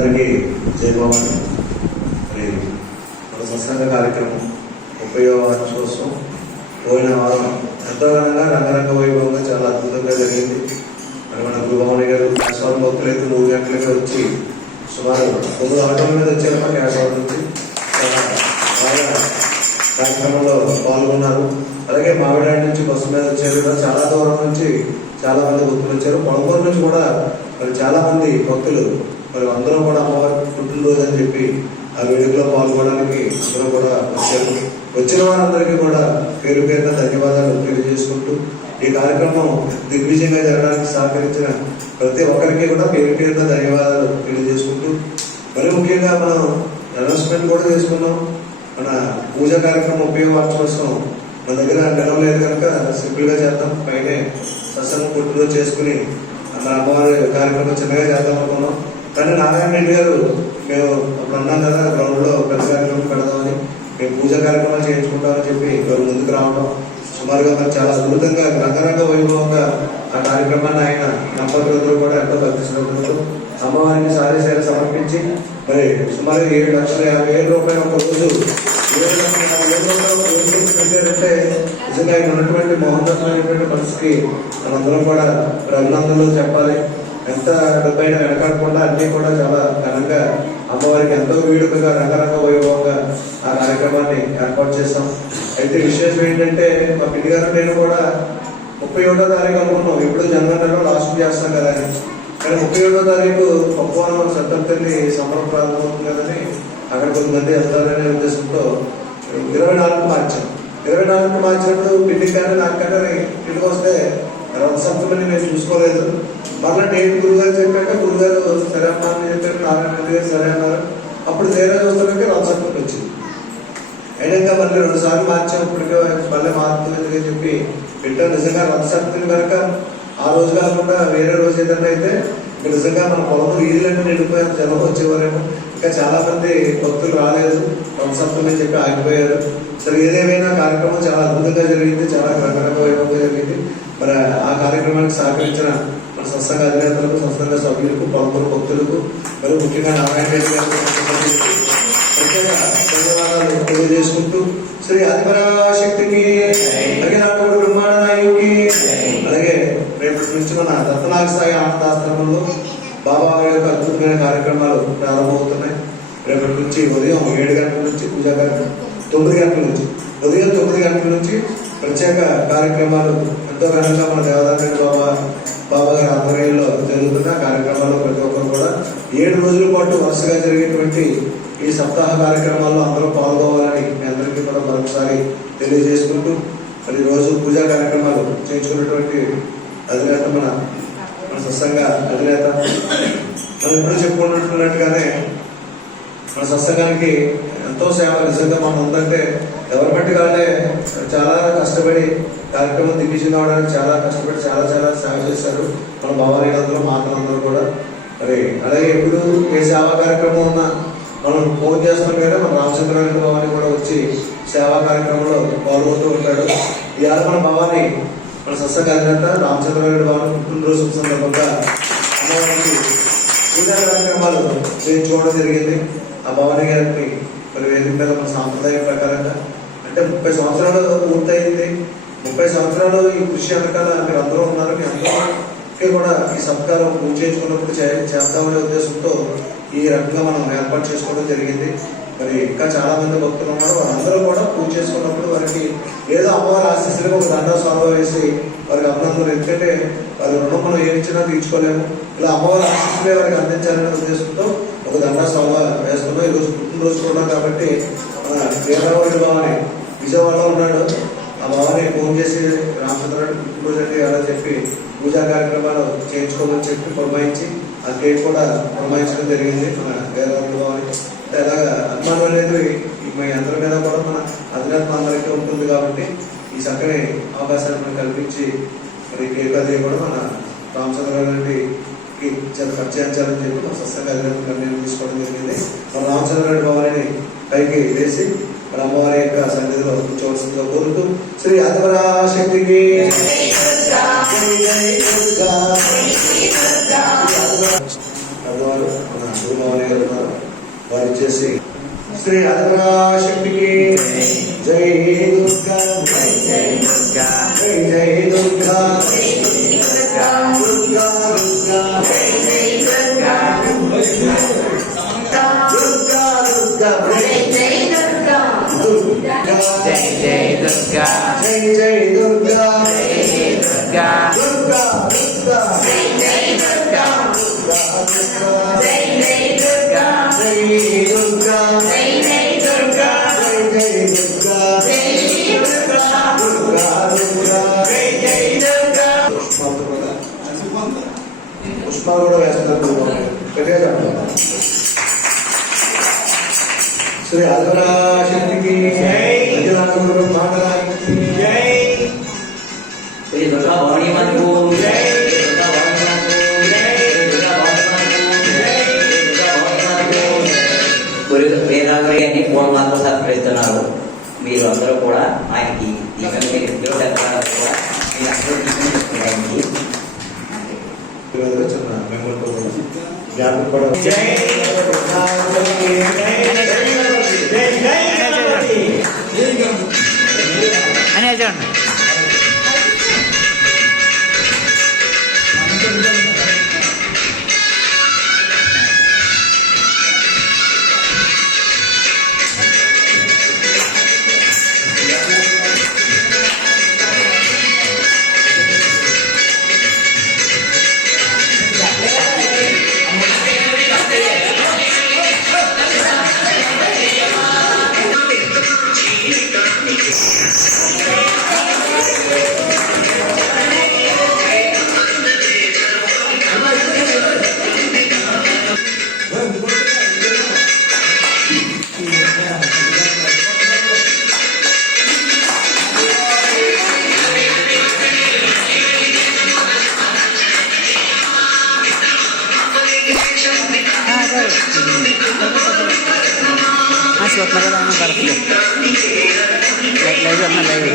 అందరికీ జయభవాని మరి మన సత్సంగ కార్యక్రమం ముప్పయో వార్షోత్సవం పోయిన వారం ఎంతో ఘనంగా రంగరంగ వైభవంగా చాలా అద్భుతంగా జరిగింది. మరి మన గురుభవని గారు కేశవరం భక్తులు మూడు గంటలకే వచ్చి సుమారు తొమ్మిది ఆటోల మీద వచ్చారమ్మా కేశవరం నుంచి. చాలా బాగా కార్యక్రమంలో పాల్గొన్నారు. అలాగే మామిడాడి నుంచి బస్సు మీద వచ్చారు చాలా దూరం నుంచి చాలా మంది భక్తులు వచ్చారు. పొలమూరు నుంచి కూడా మరి చాలా మంది భక్తులు మరి అందరూ కూడా అమ్మవారి పుట్టినరోజు అని చెప్పి ఆ వేడుకలో పాల్గొనడానికి అందరూ కూడా వచ్చారు వచ్చిన వారందరికీ కూడా పేరు పేరున ధన్యవాదాలు తెలియజేసుకుంటూ ఈ కార్యక్రమం దిగ్విజయంగా జరగడానికి సహకరించిన ప్రతి ఒక్కరికి కూడా పేరు పేరున ధన్యవాదాలు తెలియజేసుకుంటూ మరి ముఖ్యంగా మనం అనౌన్స్మెంట్ కూడా చేసుకున్నాం. మన పూజ కార్యక్రమం ఉపయోగ మన దగ్గర నిలవలేదు కనుక సింపుల్గా చేద్దాం. పైనే సత్సంగం పుట్టినరోజు చేసుకుని మన అమ్మవారి కార్యక్రమం చిన్నగా చేద్దాం అనుకున్నాం. కానీ నారాయణ రెడ్డి గారు మేము అప్పుడు అన్నాం కదా గ్రౌండ్లో పెద్ద కార్యక్రమం పెడదామని మేము పూజ కార్యక్రమాలు చేయించుకుంటామని చెప్పి మేము ముందుకు రావడం సుమారుగా మరి చాలా అద్భుతంగా రంగరంగ వైభవంగా ఆ కార్యక్రమాన్ని ఆయన దంపతులందరూ కూడా ఎంతో భక్తి శ్రద్ధలతో అమ్మవారిని సారీ సేర సమర్పించి మరి సుమారు ఏడు లక్షల యాభై వేల రూపాయలు ఒక రోజు ఏడు లక్షల యాభై వేల రూపాయలు ఒక రోజు పెట్టారంటే నిజంగా ఆయన ఉన్నటువంటి మహోన్నతమైనటువంటి మనసుకి మనందరం కూడా అభినందనలు చెప్పాలి. ఎంత డబ్బైనా వెనకాడకుండా అన్ని కూడా చాలా ఘనంగా అమ్మవారికి ఎంతో వీడుకగా రంగరంగ వైభవంగా ఆ కార్యక్రమాన్ని ఏర్పాటు చేస్తాం అయితే విశేషం ఏంటంటే మా పిన్ని గారు నేను కూడా ముప్పై ఒకటో తారీఖు అనుకున్నాం. ఇప్పుడు జనవరిలో లాస్ట్ చేస్తాం కదా అని. కానీ ముప్పై ఒకటో తారీఖు పప్పవనం సప్తమికి సమరం ప్రారంభమవుతుంది కదని అక్కడ కొంతమంది వెళ్తారనే ఉద్దేశంతో ఇరవై నాలుగు మార్చాం. ఇరవై నాలుగు మార్చినప్పుడు పిల్లి కానీ నాకు కానీ ఇంటికి వస్తే రథ సప్తమిని నేను చూసుకోలేదు. మళ్ళీ నేను గురుగారు చెప్పాక గురుగారు సరే అమ్మా అని చెప్పారు నారాయణ రెడ్డి గారు? సరే అన్నారు. అప్పుడు తీరా చూస్తానంటే రథ వచ్చింది. అయినాక మళ్ళీ రెండు సార్లు మార్చేప్పటికే మళ్ళీ మారుతుంది అని చెప్పి పెట్టాం నిజంగా రథసప్తమి కనుక ఆ రోజు కాకుండా వేరే రోజు ఏదైనా అయితే నిజంగా మన పొలం వీధులన్నీ నిండిపోయారు జనం వచ్చేవారేమో. ఇంకా చాలా మంది భక్తులు రాలేదు. రథసప్తమి చెప్పి ఆగిపోయారు. సరే ఏదేమైనా కార్యక్రమం చాలా అద్భుతంగా జరిగింది చాలా రకరకమైన జరిగింది. మరి ఆ కార్యక్రమానికి సహకరించిన మన సత్సంగ అధినేతలకు సత్సంగ సభ్యులకు పలువురు భక్తులకు మరి ముఖ్యంగా నారాయణ రెడ్డి గారు ధన్యవాదాలు తెలియజేసుకుంటూ శ్రీ ఆదిపరాశక్తికి అలాగే నాటోడు బ్రహ్మాండనాయుడికి అలాగే రేపటి నుంచి మన రత్నాగ స్థాయి ఆనందాశ్రమంలో బాబా యొక్క అద్భుతమైన కార్యక్రమాలు ప్రారంభమవుతున్నాయి. రేపటి నుంచి ఉదయం ఏడు గంటల నుంచి పూజా కార్యక్రమం. తొమ్మిది గంటల నుంచి. ఉదయం తొమ్మిది గంటల నుంచి ప్రత్యేక కార్యక్రమాలు ఎంతో ఘనంగా మన దేవదాన బాబా బాబా గారి ఆధ్వర్యంలో జరుగుతున్న కార్యక్రమాల్లో ప్రతి ఒక్కరు కూడా ఏడు రోజుల పాటు వరుసగా జరిగేటువంటి ఈ సప్తాహ కార్యక్రమాల్లో అందరూ పాల్గొవాలని మీ అందరికీ కూడా మరొకసారి తెలియజేసుకుంటూ మరి రోజు పూజా కార్యక్రమాలు చేయించుకున్నటువంటి అధినేత మన మన సత్సంగ అధినేత. మనం ఎప్పుడూ చెప్పుకున్నట్టుగానే మన సత్సంగానికి ఎంతో సేవ నిజంగా మనం ఉందంటే గవర్నమెంట్ కాలే చాలా కష్టపడి కార్యక్రమం దిగ్విజయం అవడానికి చాలా కష్టపడి చాలా చాలా సేవ చేశారు. మన భావాలందరూ మాతలందరూ కూడా. మరి అలాగే ఎప్పుడు ఏ సేవా కార్యక్రమం ఉన్నా మనం ఫోన్ చేస్తాం కదా మన రామచంద్రారెడ్డి భవాని కూడా వచ్చి సేవా కార్యక్రమంలో పాల్గొంటూ ఉంటాడు. ఇవాళ మన భవాని మన సత్సంగ కార్యకర్త రామచంద్రారెడ్డి భవాని పుట్టినరోజు సందర్భంగా అమ్మవారికి పూజా కార్యక్రమాలు చూడడం జరిగింది. ఆ భవాని గారిని మరి వేదిక మీద మన సాంప్రదాయం ప్రకారంగా అంటే ముప్పై సంవత్సరాలు పూర్తయింది. ముప్పై సంవత్సరాలు ఈ కృషి వెనకాల మీరు అందరూ ఉన్నారు. మీ అందరికీ కూడా ఈ సత్కారం పూజ చేసుకున్నప్పుడు చే- చేద్దామనే ఉద్దేశంతో ఈ రకంగా మనం ఏర్పాటు చేసుకోవడం జరిగింది. మరి ఇంకా చాలా మంది భక్తులు ఉన్నారు. వాళ్ళందరూ కూడా పూజ చేసుకున్నప్పుడు వారికి ఏదో అమ్మవారి ఆశీస్సులకు ఒక దండ స్వరం వేసి వారికి అభినందనలు. ఎందుకంటే వారి రుణం మనం ఏమిచ్చినా తీర్చుకోలేము. ఇలా అమ్మవారి ఆశీస్సులే వారికి అందించాలనే ఉద్దేశంతో ఒక దండ స్వర వేస్తున్నాం రోజు పుట్టినరోజు కూడా కాబట్టి మన వీరరావుడి బావనే విజయవాడలో ఉన్నాడు. ఆ బావనే ఫోన్ చేసి రామచంద్రుడు పుట్టినరోజు అంటే అలా చెప్పి పూజా కార్యక్రమాలు చేయించుకోమని చెప్పి పురమాయించి ఆ డేట్ కూడా పురమాయించడం జరిగింది మన వీరరావుడి బావని. అంటే అలాగా అభిమానం అనేది మీ అందరి మీద కూడా మన అధినేత అందరికీ ఉంటుంది కాబట్టి ఈ చక్కని అవకాశాన్ని మనం కల్పించి మరి కేక్ అది కూడా మన రామచంద్ర గారికి చాలా ఖర్చు చేయాలని చెప్పి మన సస్య అధినేత నిర్ణయం తీసుకోవడం జరిగింది మన రామచంద్ర రెడ్డి భవనాన్ని చేసి మన అమ్మవారి యొక్క సన్నిధిలో కూర్చోవలసిందిగా కోరుతూ శ్రీ ఆదిపరాశక్తికి జై జై దుర్గా. వారు ఇచ్చేసి శ్రీ అధరాశక్తికి జై దుర్గా. జై దుర్గా జై దుర్గా. దుర్గా దుర్గా దుర్గా జై దుర్గా దుర్గా. దుర్గా జై దుర్గా దుర్గా జై జై దుర్గా జై జై దుర్గా జై దుర్గా దుర్గా దుర్గా జై జై దుర్గా జై జై దుర్గా జై దుర్గా జై జై దుర్గా జై జై దుర్గా జై దుర్గా దుర్గా దుర్గా జై జై దుర్గా పుష్పాలు కూడా వేస్తారు పెట్టేసాడు శ్రీ దుర్గా భవానీ మాతకు గురు వేదావరి అని మూడు మార్కులు సత్కరిస్తున్నారు. మీరు అందరూ కూడా ఆయనకి దీపం ఇంట్లో చూస్తున్నారు కదా అన్న కరెక్ట్ లైవ్ అన్న లైవ్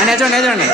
అనే చూడండి చూడండి